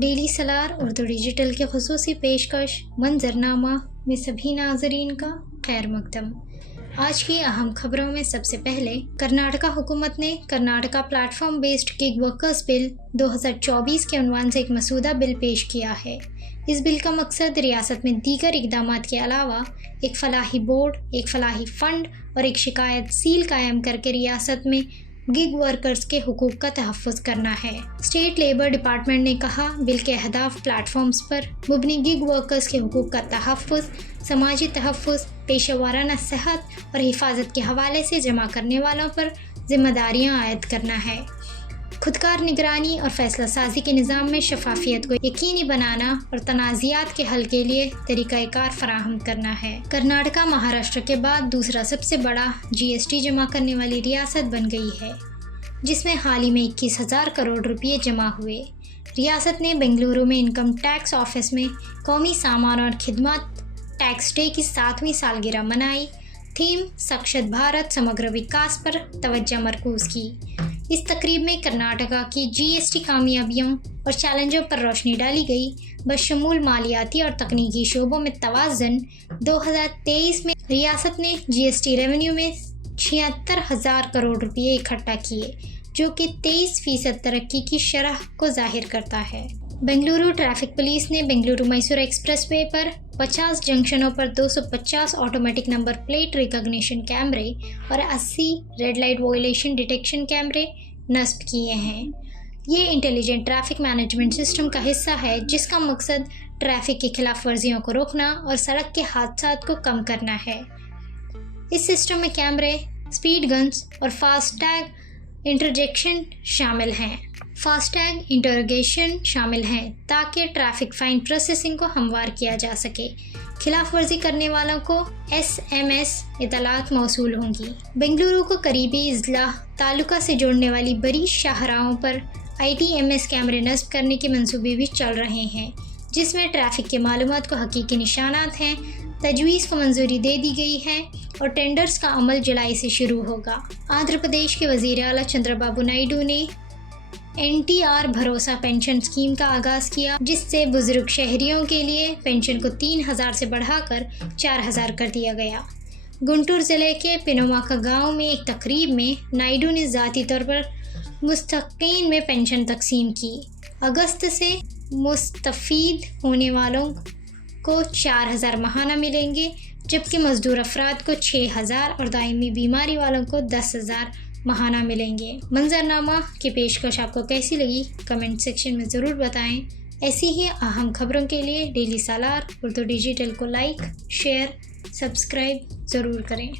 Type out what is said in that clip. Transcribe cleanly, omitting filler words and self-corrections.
Daily سالار Urdu digital کی خصوصی پیشکش منظرنامہ میں سبھی ناظرین کا خیر مقدم۔ آج کی اہم خبروں میں سب سے پہلے کرناٹکا حکومت نے Karnataka platform based gig workers bill 2024 کے عنوان سے ایک مسودہ بل پیش کیا ہے۔ اس بل کا مقصد ریاست میں دیگر اقدامات کے علاوہ ایک فلاحی بورڈ، ایک فلاحی فنڈ اور ایک شکایت سیل قائم کر کے ریاست میں گگ ورکرز کے حقوق کا تحفظ کرنا ہے۔ اسٹیٹ لیبر ڈپارٹمنٹ نے کہا، بل کے اہداف پلیٹ فارمز پر مبنی گگ ورکرز کے حقوق کا تحفظ، سماجی تحفظ، پیشہ ورانہ صحت اور حفاظت کے حوالے سے جمع کرنے والوں پر ذمہ داریاں عائد کرنا ہے، خودکار نگرانی اور فیصلہ سازی کے نظام میں شفافیت کو یقینی بنانا اور تنازعات کے حل کے لیے طریقہ کار فراہم کرنا ہے۔ کرناٹکا مہاراشٹر کے بعد دوسرا سب سے بڑا GST جمع کرنے والی ریاست بن گئی ہے، جس میں حال ہی میں 21,000 کروڑ روپے جمع ہوئے۔ ریاست نے بنگلورو میں انکم ٹیکس آفس میں قومی سامان اور خدمات ٹیکس ڈے کی 7ویں سالگرہ منائی۔ تھیم سکشت بھارت سمگرہ وکاس پر توجہ مرکوز کی۔ اس تقریب میں کرناٹکا کی GST کامیابیوں اور چیلنجوں پر روشنی ڈالی گئی۔ بشمول مالیاتی اور تکنیکی شعبوں میں توازن۔ 2023 میں ریاست نے GST ریونیو میں 76,000 کروڑ روپے اکٹھا کیے، جو کہ 23% ترقی کی شرح کو ظاہر کرتا ہے۔ بنگلورو ٹریفک پولیس نے بنگلورو میسور ایکسپریس وے پر 50 جنکشنوں پر 250 آٹومیٹک نمبر پلیٹ ریکگنیشن کیمرے اور 80 ریڈ لائٹ وائلیشن ڈیٹیکشن کیمرے نصب کیے ہیں۔ یہ انٹیلیجنٹ ٹریفک مینجمنٹ سسٹم کا حصہ ہے، جس کا مقصد ٹریفک کی خلاف ورزیوں کو روکنا اور سڑک کے حادثات کو کم کرنا ہے۔ اس سسٹم میں کیمرے، اسپیڈ گنز اور فاسٹ ٹیگ انٹرگیشن شامل ہیں تاکہ ٹریفک فائن پروسیسنگ کو ہموار کیا جا سکے۔ خلاف ورزی کرنے والوں کو SMS اطلاعات موصول ہوں گی۔ بنگلورو کو قریبی اضلاع تعلقہ سے جوڑنے والی بڑی شاہراہوں پر ITMS کیمرے نصب کرنے کے منصوبے بھی چل رہے ہیں، جس میں ٹریفک کے معلومات کو حقیقی نشانات ہیں۔ تجویز کو منظوری دے دی گئی ہے اور ٹینڈرز کا عمل جولائی سے شروع ہوگا۔ آندھرا پردیش کے وزیر اعلیٰ چندرا بابو نائیڈو نے NTR بھروسہ پینشن اسکیم کا آغاز کیا، جس سے بزرگ شہریوں کے لیے پینشن کو 3,000 سے بڑھا کر 4,000 کر دیا گیا۔ گنٹور ضلع کے پینوماکا گاؤں میں ایک تقریب میں نائیڈو نے ذاتی طور پر مستحقین میں پینشن تقسیم کی۔ اگست سے مستفید ہونے والوں کو 4,000 ماہانہ ملیں گے، جبکہ مزدور افراد کو 6,000 اور دائمی بیماری والوں کو 10,000 ماہانہ ملیں گے۔ منظرنامہ کی پیشکش آپ کو کیسی لگی؟ کمنٹ سیکشن میں ضرور بتائیں۔ ایسی ہی اہم خبروں کے لیے ڈیلی سالار اردو ڈیجیٹل کو لائک، شیئر، سبسکرائب ضرور کریں۔